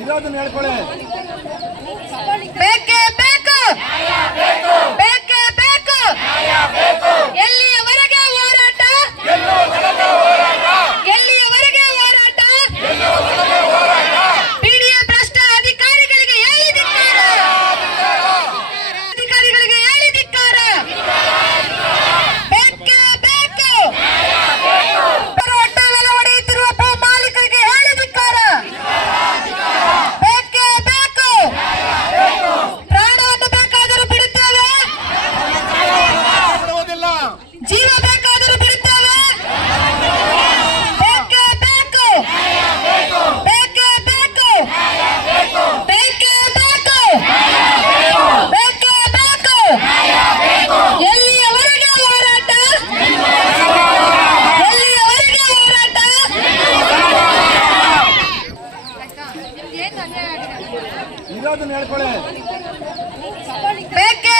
ಇರೋದನ್ನ ಹೇಳ್ಕೊಳ್ಳಿ ಬೇಕೇ ಇರೋದನ್ನ ಹೇಳ್ಕೊಳ್ಳಿ ಬೇಕೇ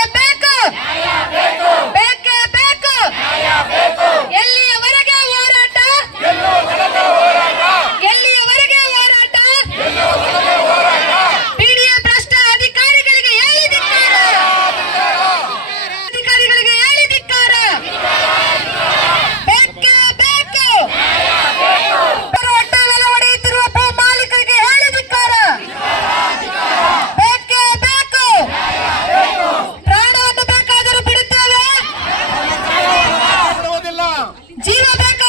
ಜೀವ ಬೇಕು